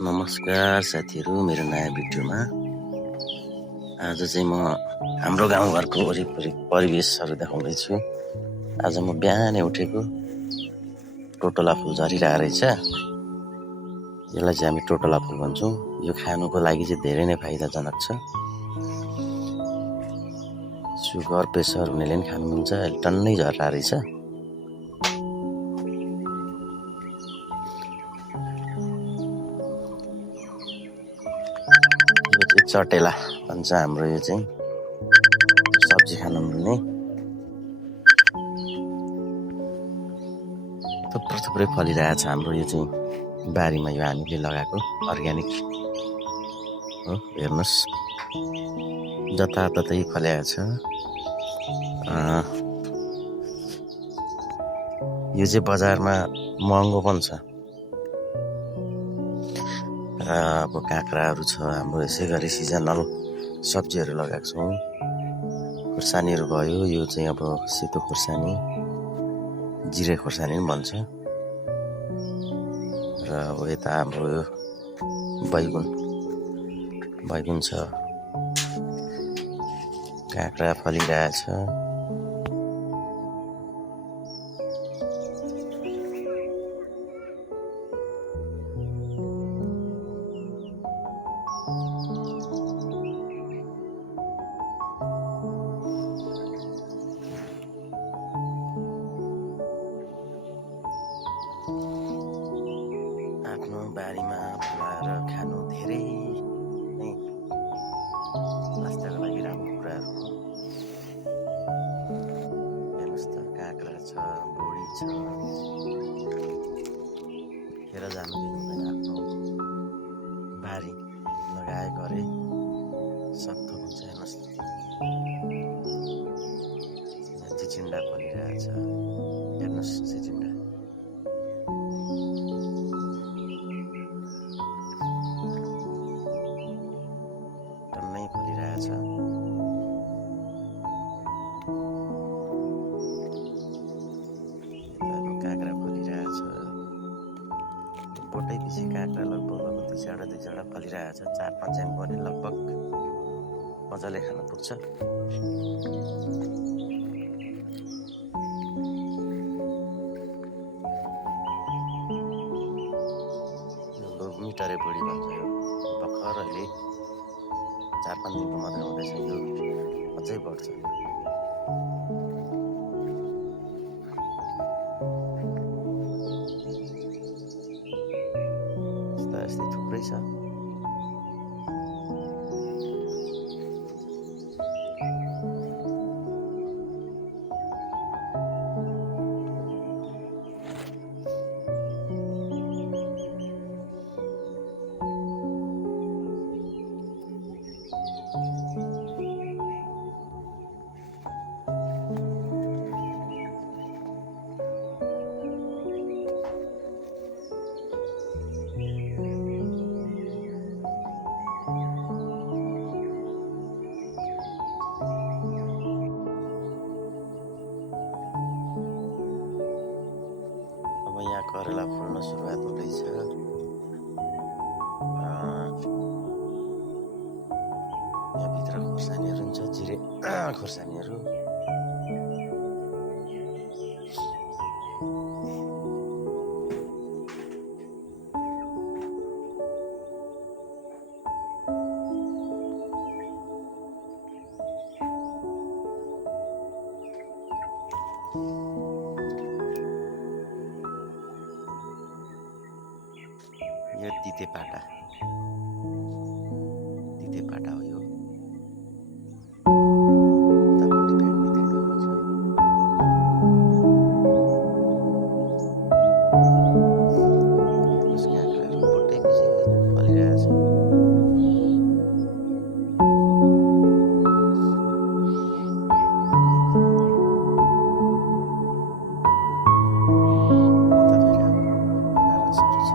नमस्कार साथीहरू, मेरो नयाँ भिडियोमा आज चाहिँ म हाम्रो गाउँघरको वरिपरि परिवेशहरू देखाउँदैछु। आज म बिहानै उठेको, टोटोला फुल झरिरहेको रहेछ। यसलाई चाहिँ हामी टोटोला फुल भन्छौँ। यो खानुको लागि चाहिँ धेरै नै फाइदाजनक छ। सुगर प्रेसर हुनेले पनि खानु मिल्छ। अहिले टन्नै झरेर रहेछ। यो चाहिँ चटेला भन्छ हाम्रो, यो चाहिँ सब्जी खान मिल्ने। थुप्रै फलिरहेछ हाम्रो यो चाहिँ बारीमा। यो हामीले लगाएको अर्ग्यानिक हो। हेर्नुहोस्, जताततै फल्याएको छ। यो चाहिँ बजारमा महँगो पनि छ। र अब काँक्राहरू छ हाम्रो। यसै गरी सिजनल सब्जीहरू लगाएको छौँ। खुर्सानीहरू भयो। यो चाहिँ अब सेतो खुर्सानी, जिरे खुर्सानी पनि भन्छ। र अब यता हाम्रो यो बैगुन छ। काँक्रा फलिरहेछ। आफ्नो बारीमा फलाएर खानु धेरै नै स्वास्थ्यको लागि राम्रो कुराहरू हो। हेर्नुहोस् त, काँक्रा छ, बोडी छ। खेर जानु दिनुहुँदैन। आफ्नो बारी लगाए गरे सक्थो हुन्छ। हेर्नुहोस्, चिचिन्डा फलिरहेछ। हेर्नुहोस्, चिचिन्डा टन्नै फलिरहेछ। काँक्रा फलिरहेछ। बोटै पछि काँक्रा लगभग 2 फलिरहेछ। 4-5 एम भने लगभग मजाले खान पुग्छ। मिटरे बोडी भन्छ। यो भर्खर अहिले 4-5 दिनको मात्रै हुँदैछ। यो अझै बढ्छ। यस्तै थुप्रै छ। यहाँ करेला फुल्न सुरुवात हुँदैछ। यहाँभित्र खुर्सानीहरू पनि छ, जिरे खुर्सानीहरू। यो तितेपाटा हो। यो उतापट्टि भेन्डी देख्नुहुन्छ। हेर्नुहोस्, काँक्राहरू बोटै पछि फलिरहेछ। यता फेरि हाम्रो अनारसहरू छ।